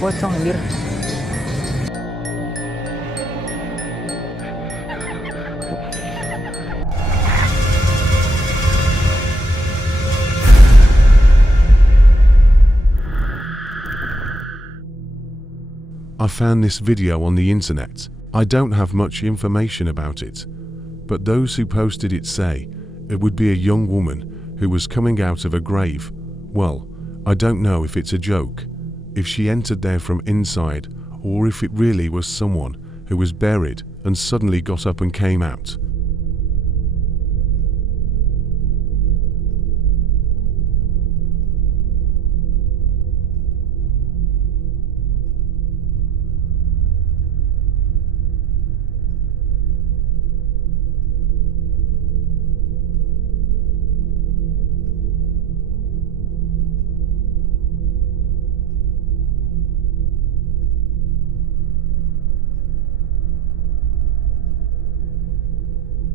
Pocong anjir. I found this video on the internet. I don't have much information about it, but those who posted it say it would be a young woman who was coming out of a grave. Well, I don't know if it's a joke, if she entered there from inside, or if it really was someone who was buried and suddenly got up and came out.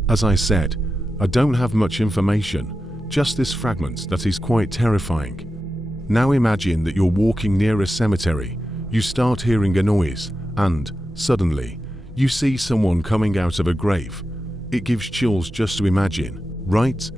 As I said, I don't have much information, just this fragment that is quite terrifying. Now imagine that you're walking near a cemetery, you start hearing a noise, and, suddenly, you see someone coming out of a grave. It gives chills just to imagine, right?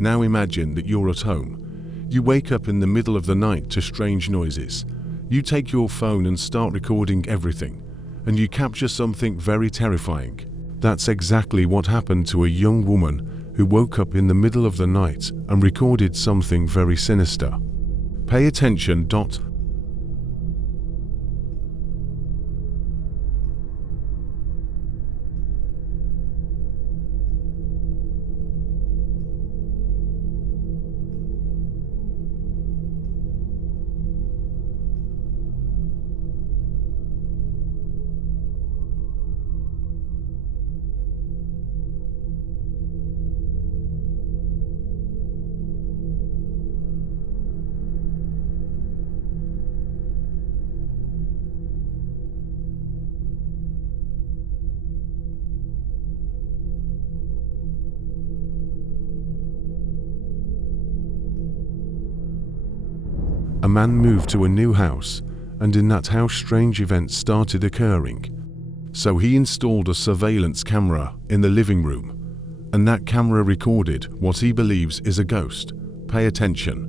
Now imagine that you're at home. You wake up in the middle of the night to strange noises. You take your phone and start recording everything, and you capture something very terrifying. That's exactly what happened to a young woman who woke up in the middle of the night and recorded something very sinister. Pay attention. A man moved to a new house, and in that house strange events started occurring. So he installed a surveillance camera in the living room, and that camera recorded what he believes is a ghost. Pay attention.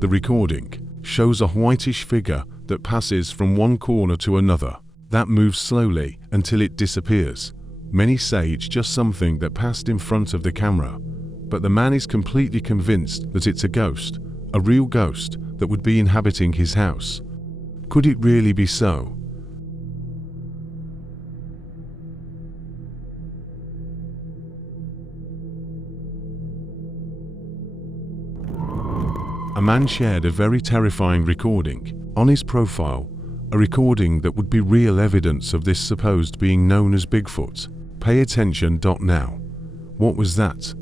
The recording shows a whitish figure that passes from one corner to another, that moves slowly until it disappears. Many say it's just something that passed in front of the camera, but the man is completely convinced that it's a ghost, a real ghost that would be inhabiting his house. Could it really be so? A man shared a very terrifying recording on his profile, a recording that would be real evidence of this supposed being known as Bigfoot. Pay attention. Now, what was that?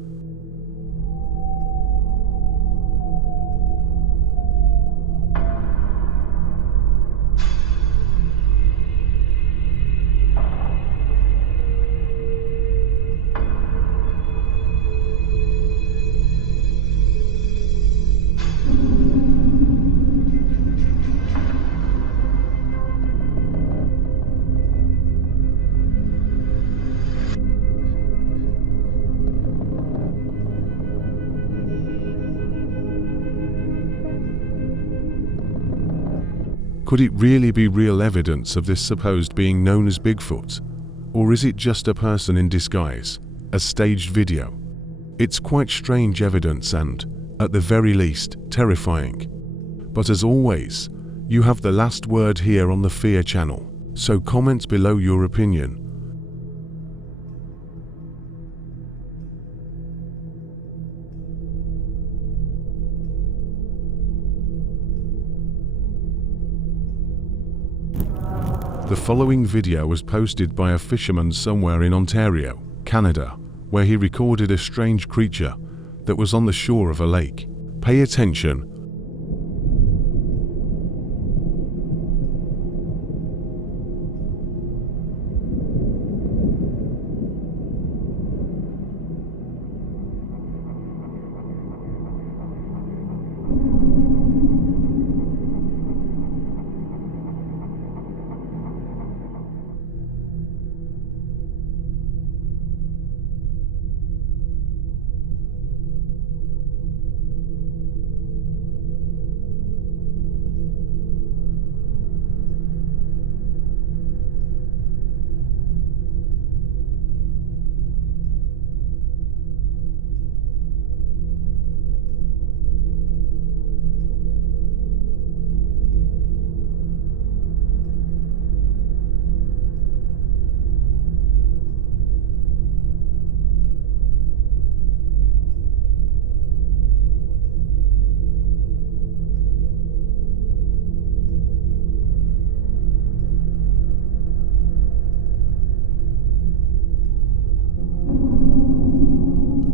Could it really be real evidence of this supposed being known as Bigfoot? Or is it just a person in disguise, a staged video? It's quite strange evidence and, at the very least, terrifying. But as always, you have the last word here on the Fear channel, so comment below your opinion. The following video was posted by a fisherman somewhere in Ontario, Canada, where he recorded a strange creature that was on the shore of a lake. Pay attention.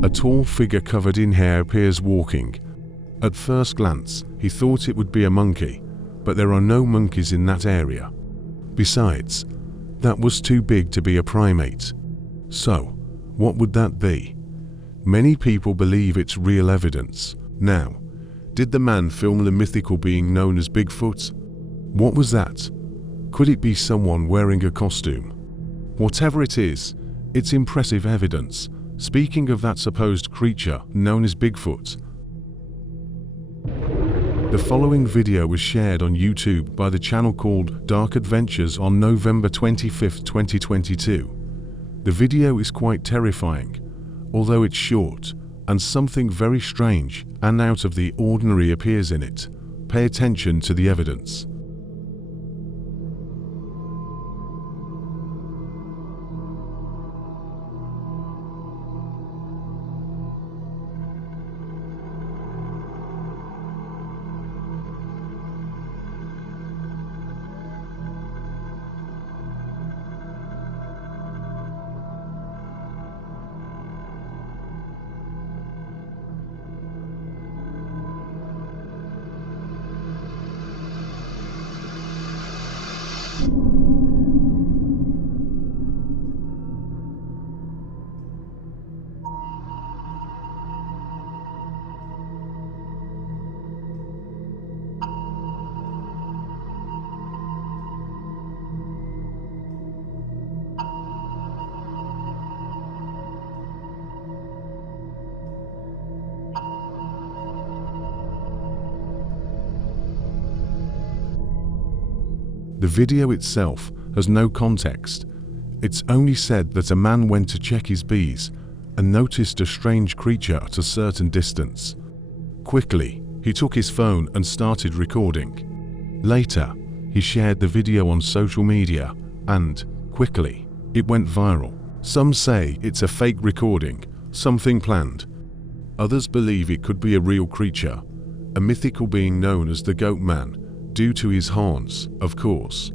A tall figure covered in hair appears walking. At first glance, he thought it would be a monkey, but there are no monkeys in that area. Besides, that was too big to be a primate. So, what would that be? Many people believe it's real evidence. Now, did the man film the mythical being known as Bigfoot? What was that? Could it be someone wearing a costume? Whatever it is, it's impressive evidence. Speaking of that supposed creature known as Bigfoot, the following video was shared on YouTube by the channel called Dark Adventures on November 25, 2022. The video is quite terrifying, although it's short, and something very strange and out of the ordinary appears in it. Pay attention to the evidence. The video itself has no context. It's only said that a man went to check his bees and noticed a strange creature at a certain distance. Quickly, he took his phone and started recording. Later, he shared the video on social media and, quickly, it went viral. Some say it's a fake recording, something planned. Others believe it could be a real creature, a mythical being known as the Goat Man, due to his horns, of course,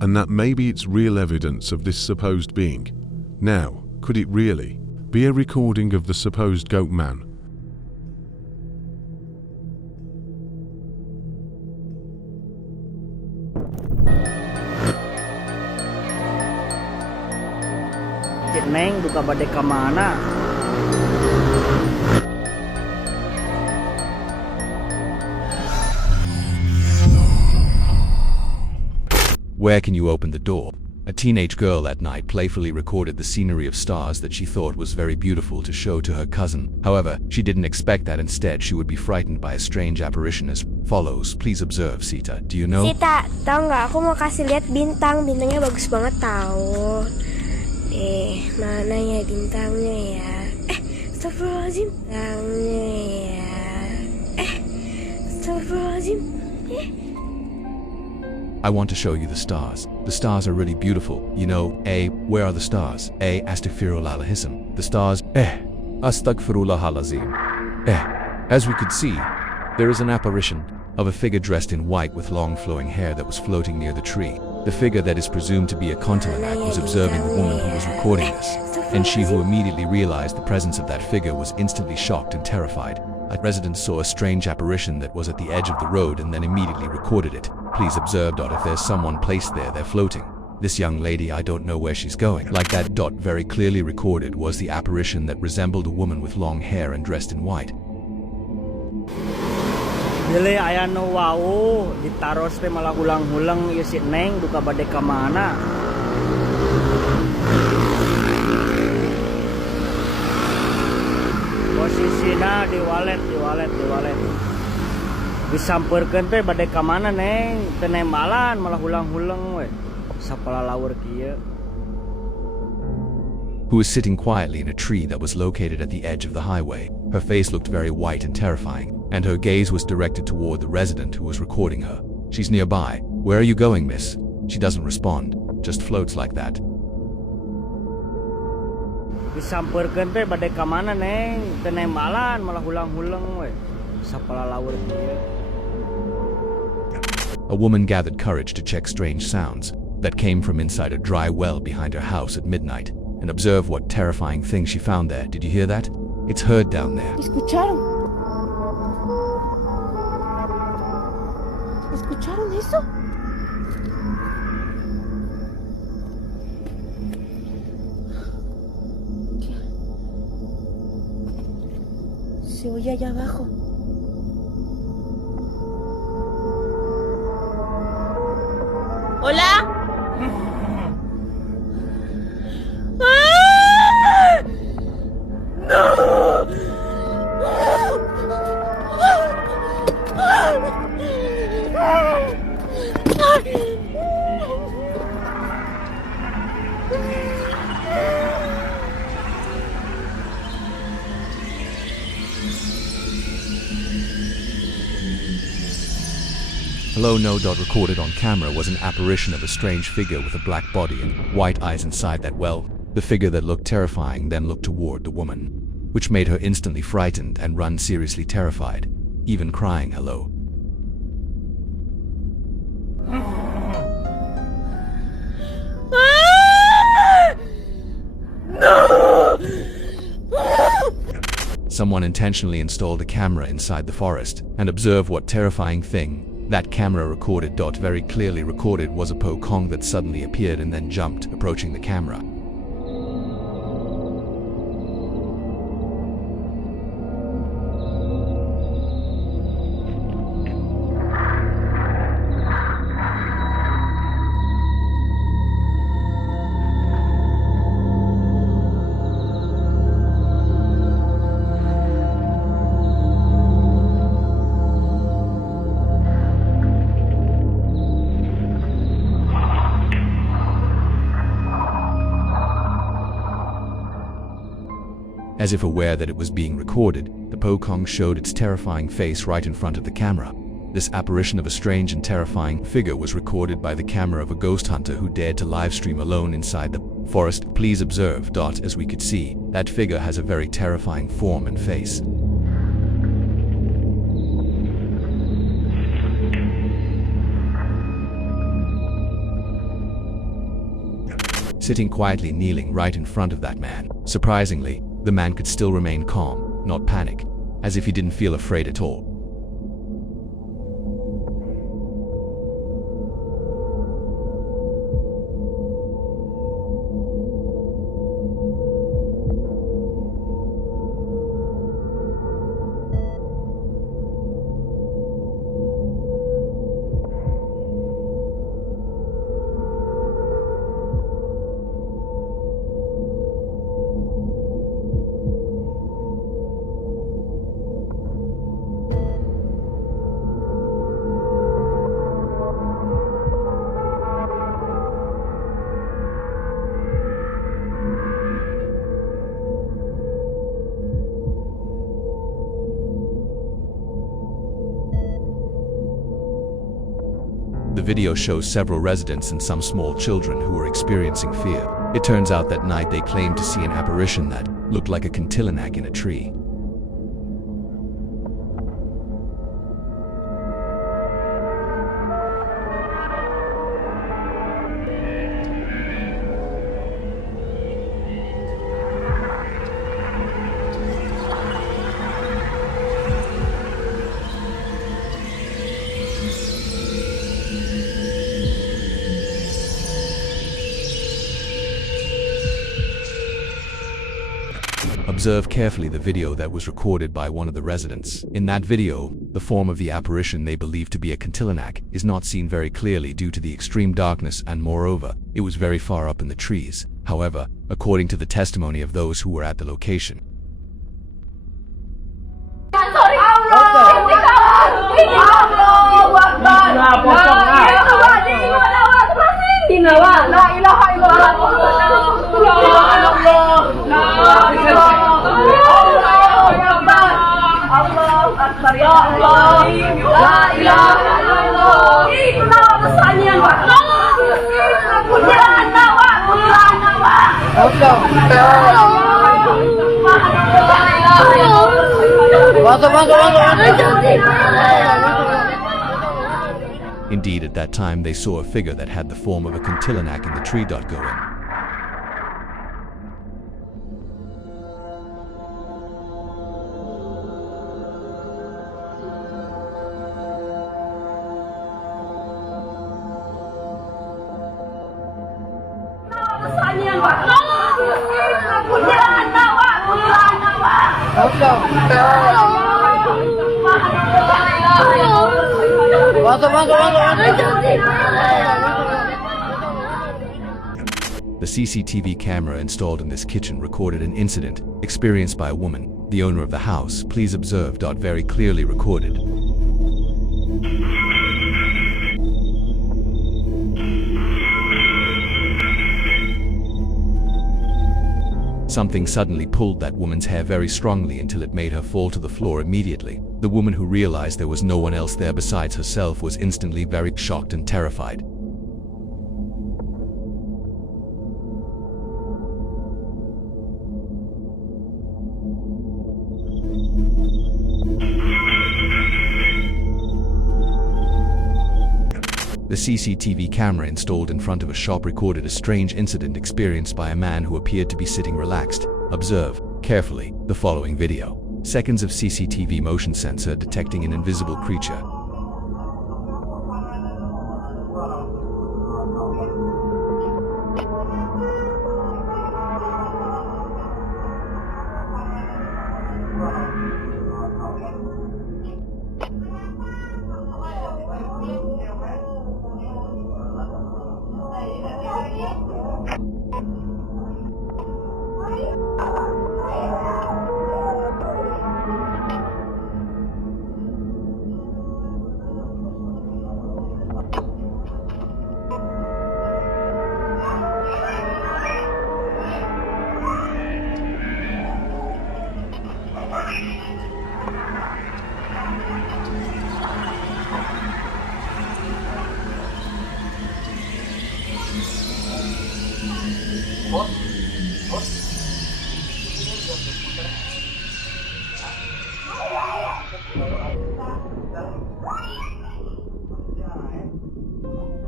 and that maybe it's real evidence of this supposed being. Now, could it really be a recording of the supposed Goat Man? Neng buka badai ke mana? Where can you open the door? A teenage girl at night playfully recorded the scenery of stars that she thought was very beautiful to show to her cousin. However, she didn't expect that instead she would be frightened by a strange apparition as follows. Please observe, Sita. Do you know? Sita, tahu nggak? Aku mau kasih lihat bintang. Bintangnya bagus banget tahu. Mana ya bintangnya ya? Astagfirullahaladzim. Bintangnya ya. Astagfirullahaladzim. I want to show you the stars. The stars are really beautiful. You know, where are the stars? Astaghfirullahalazim. The stars, Astaghfirullahalazim. As we could see, there is an apparition of a figure dressed in white with long flowing hair that was floating near the tree. The figure that is presumed to be a contact was observing the woman who was recording this, and she who immediately realized the presence of that figure was instantly shocked and terrified. A resident saw a strange apparition that was at the edge of the road and then immediately recorded it. Please observe. If there's someone placed there, they're floating. This young lady, I don't know where she's going. Like that. Very clearly recorded was the apparition that resembled a woman with long hair and dressed in white. Dili aya nu wau ditaros teh malah hulang-hulang ieu si Neng duka bade ka mana. Posisina di walet. Disampeurkeun teh bade ka mana Neng? Teu nembalan malah hulang-hulang we. Sapala laur kieu. Who was sitting quietly in a tree that was located at the edge of the highway. Her face looked very white and terrifying, and her gaze was directed toward the resident who was recording her. She's nearby. Where are you going, miss? She doesn't respond, just floats like that. Disampeurkeun teh bade ka mana Neng? Teu nembalan malah hulang-hulang we. Sapala laur kieu. A woman gathered courage to check strange sounds that came from inside a dry well behind her house at midnight, and observe what terrifying thing she found there. Did you hear that? It's heard down there. ¿Escucharon? ¿Escucharon eso? ¿Qué? Se oye allá abajo. ¿Hola? Hello. No. Recorded on camera was an apparition of a strange figure with a black body and white eyes inside that well. The figure that looked terrifying then looked toward the woman, which made her instantly frightened and run seriously terrified, even crying hello. Someone intentionally installed a camera inside the forest and observed what terrifying thing that camera recorded. Very clearly recorded was a Pokong that suddenly appeared and then jumped, approaching the camera. As if aware that it was being recorded, the Pokong showed its terrifying face right in front of the camera. This apparition of a strange and terrifying figure was recorded by the camera of a ghost hunter who dared to livestream alone inside the forest. Please observe. As we could see, that figure has a very terrifying form and face. Sitting quietly kneeling right in front of that man. Surprisingly, the man could still remain calm, not panic, as if he didn't feel afraid at all. video shows several residents and some small children who were experiencing fear. It turns out that night they claimed to see an apparition that looked like a kuntilanak in a tree. Observe carefully the video that was recorded by one of the residents. In that video, the form of the apparition they believe to be a kuntilanak is not seen very clearly due to the extreme darkness, and moreover, it was very far up in the trees. However, according to the testimony of those who were at the location, indeed, at that time they saw a figure that had the form of a kuntilanak in the tree. Go in. The CCTV camera installed in this kitchen recorded an incident experienced by a woman, the owner of the house. Please observe. Very clearly recorded. Something suddenly pulled that woman's hair very strongly until it made her fall to the floor immediately. The woman, who realized there was no one else there besides herself, was instantly very shocked and terrified. The CCTV camera installed in front of a shop recorded a strange incident experienced by a man who appeared to be sitting relaxed. Observe carefully the following video. Seconds of CCTV motion sensor detecting an invisible creature.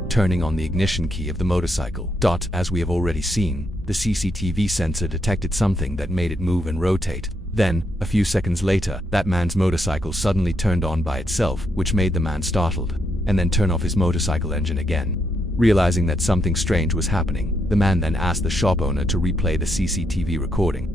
Turning on the ignition key of the motorcycle. As we have already seen, the CCTV sensor detected something that made it move and rotate. Then, a few seconds later, that man's motorcycle suddenly turned on by itself, which made the man startled, and then turn off his motorcycle engine again. Realizing that something strange was happening, the man then asked the shop owner to replay the CCTV recording.